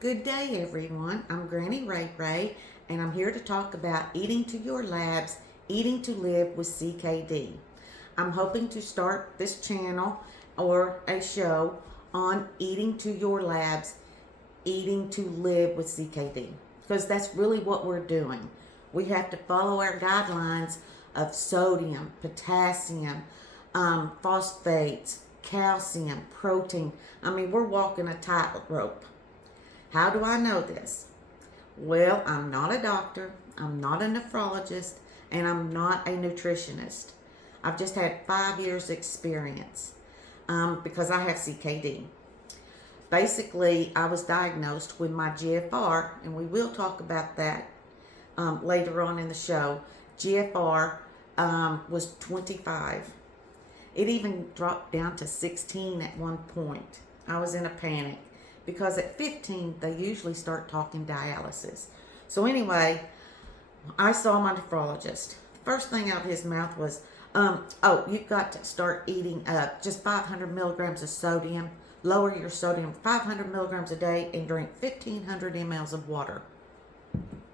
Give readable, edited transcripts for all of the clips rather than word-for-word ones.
Good day, everyone. I'm Granny Ray Ray, and I'm here to talk about eating to your labs, eating to live with CKD. I'm hoping to start this channel or a show on eating to your labs, eating to live with CKD, because that's really what we're doing. We have to follow our guidelines of sodium, potassium, phosphates, calcium, protein. I mean, we're walking a tightrope. How do I know this? Well, I'm not a doctor, I'm not a nephrologist, and I'm not a nutritionist. I've just had 5 years experience because I have CKD. Basically, I was diagnosed with my GFR, and we will talk about that later on in the show. GFR was 25. It even dropped down to 16 at one point. I was in a panic because at 15 they usually start talking dialysis. So anyway, I saw my nephrologist. First thing out of his mouth was, you've got to start eating just 500 milligrams of sodium. Lower your sodium 500 milligrams a day and drink 1,500 mLs of water.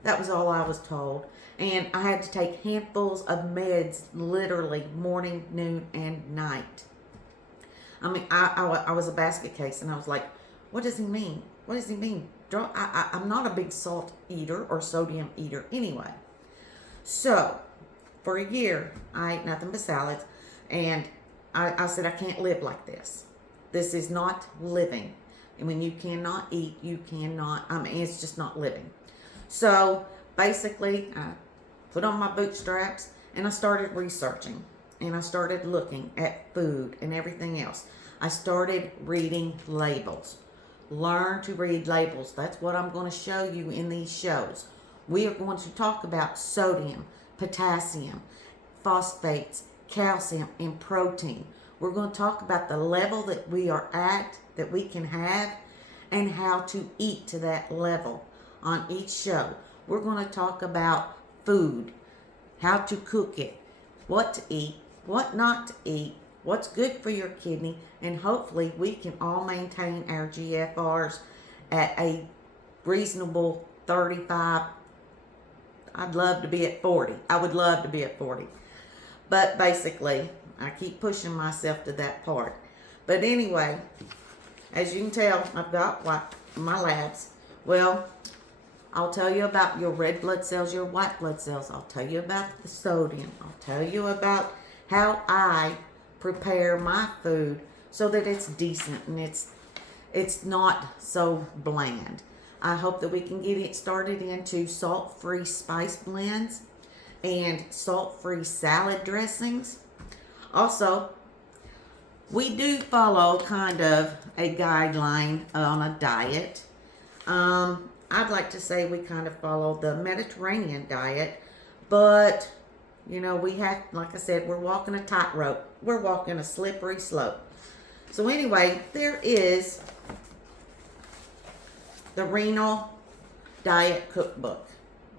That was all I was told. And I had to take handfuls of meds literally morning, noon, and night. I mean, I was a basket case, and I was like, what does he mean? What does he mean? I'm not a big salt eater or sodium eater anyway. So, for a year, I ate nothing but salads, and I said, I can't live like this. This is not living. And when you cannot eat, you cannot, it's just not living. So, basically, I put on my bootstraps, and I started researching, and I started looking at food and everything else. I started reading labels. Learn to read labels. That's what I'm going to show you in these shows. We are going to talk about sodium, potassium, phosphates, calcium, and protein. We're going to talk about the level that we are at, that we can have, and how to eat to that level on each show. We're going to talk about food, how to cook it, what to eat, what not to eat, what's good for your kidney, and hopefully we can all maintain our GFRs at a reasonable 35. I'd love to be at 40. I would love to be at 40. But basically, I keep pushing myself to that part. But anyway, as you can tell, I've got my labs. Well, I'll tell you about your red blood cells, your white blood cells. I'll tell you about the sodium. I'll tell you about how I prepare my food so that it's decent and it's not so bland. I hope that we can get it started into salt-free spice blends and salt-free salad dressings. Also, we do follow kind of a guideline on a diet. I'd like to say we kind of follow the Mediterranean diet, but we have, like I said, we're walking a tightrope. We're walking a slippery slope. So anyway, there is the Renal Diet Cookbook.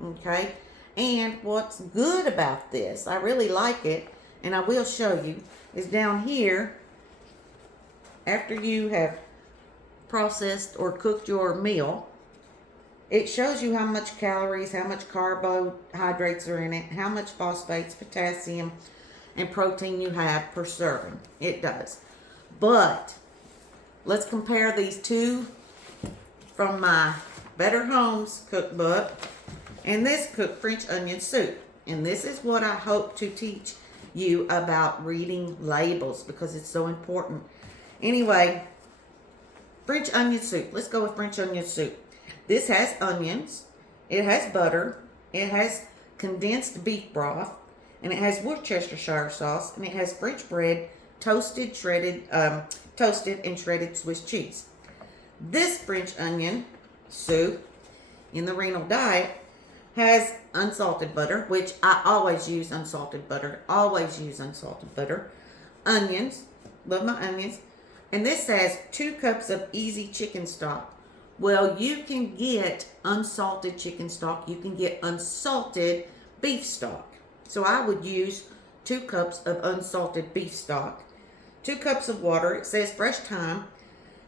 Okay? And what's good about this, I really like it, and I will show you, is down here, after you have processed or cooked your meal, it shows you how much calories, how much carbohydrates are in it, how much phosphates, potassium, and protein you have per serving. It does. But let's compare these two from my Better Homes cookbook and this French onion soup. And this is what I hope to teach you about reading labels because it's so important. Anyway, French onion soup. Let's go with French onion soup. This has onions, it has butter, it has condensed beef broth, and it has Worcestershire sauce, and it has French bread, toasted and shredded Swiss cheese. This French onion soup in the Renal Diet has unsalted butter, which I always use unsalted butter. Onions, love my onions. And this has 2 cups of easy chicken stock. Well, you can get unsalted chicken stock. You can get unsalted beef stock. So I would use 2 cups of unsalted beef stock, 2 cups of water. It says fresh thyme,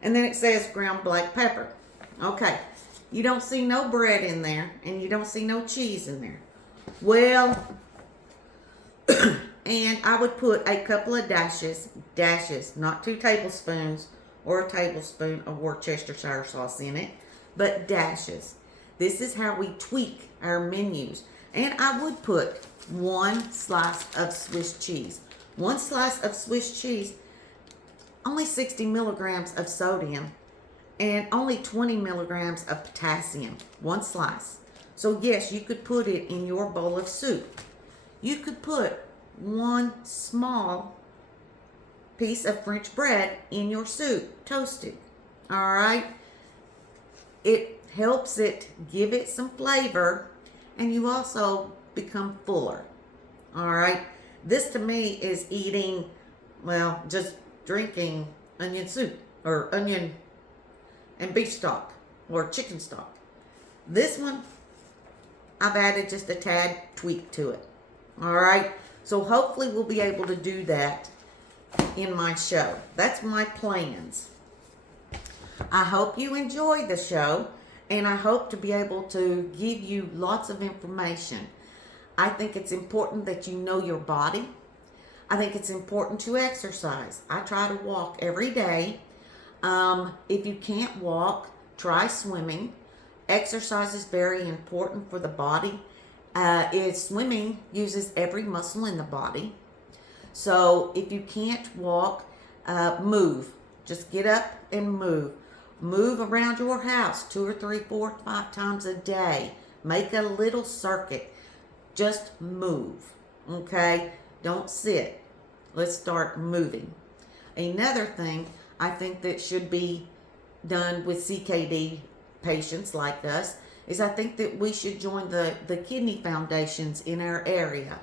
and then it says ground black pepper. Okay, You don't see no bread in there, and you don't see no cheese in there. Well, and I would put a couple of dashes, not 2 tablespoons or a tablespoon of Worcestershire sauce in it, but dashes. This is how we tweak our menus. And I would put 1 slice of Swiss cheese. 1 slice of Swiss cheese, only 60 milligrams of sodium and only 20 milligrams of potassium. 1 slice. So yes, you could put it in your bowl of soup. You could put 1 small piece of French bread in your soup, toasted. All right? It helps it give it some flavor, and you also become fuller. All right? This to me is eating, well, just drinking onion soup or onion and beef stock or chicken stock. This one, I've added just a tad tweak to it. All right? So hopefully we'll be able to do that in my show. That's my plans. I hope you enjoyed the show, and I hope to be able to give you lots of information. I think it's important that you know your body. I think it's important to exercise. I try to walk every day. If you can't walk, try swimming. Exercise is very important for the body. Swimming uses every muscle in the body. So if you can't walk, move. Just get up and move. Move around your house 2 or 3, 4, 5 times a day. Make a little circuit. Just move. Okay? Don't sit. Let's start moving. Another thing I think that should be done with CKD patients like us is I think that we should join the kidney foundations in our area.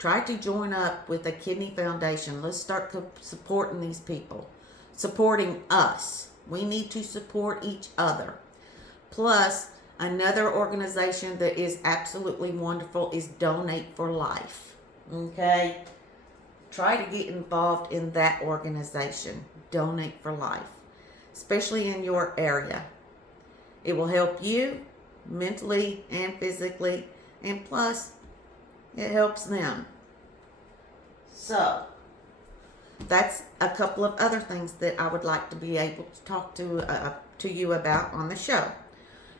Try to join up with a kidney foundation. Let's start supporting these people, supporting us. We need to support each other. Plus, another organization that is absolutely wonderful is Donate for Life. Okay? Try to get involved in that organization, Donate for Life, especially in your area. It will help you mentally and physically, and plus, it helps them. So, that's a couple of other things that I would like to be able to talk to you about on the show.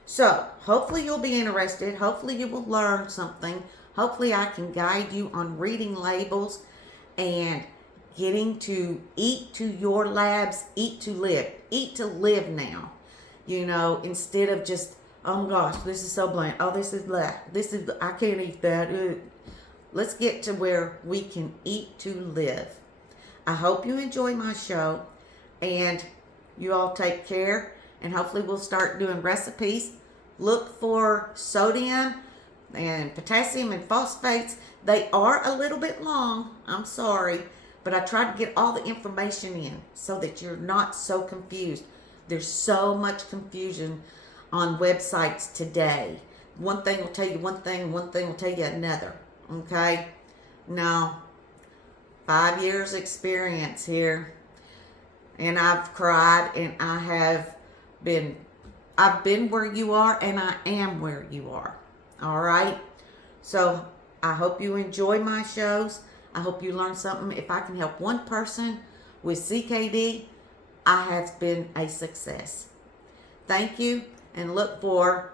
So, hopefully you'll be interested. Hopefully you will learn something. Hopefully I can guide you on reading labels and getting to eat to your labs, eat to live. Eat to live now. You know, instead of just, oh my gosh, this is so bland. Oh, this is black. I can't eat that. Let's get to where we can eat to live. I hope you enjoy my show, and you all take care, and hopefully we'll start doing recipes. Look for sodium and potassium and phosphates. They are a little bit long. I'm sorry, but I tried to get all the information in so that you're not so confused. There's so much confusion on websites today. One thing will tell you one thing will tell you another. Okay? Now, 5 years experience here, and I've cried, and I've been where you are, and I am where you are. All right? So I hope you enjoy my shows. I hope you learn something. If I can help one person with CKD, I have been a success. Thank you, and look for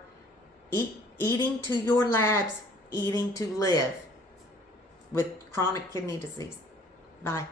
eating to your labs, eating to live with chronic kidney disease. Bye.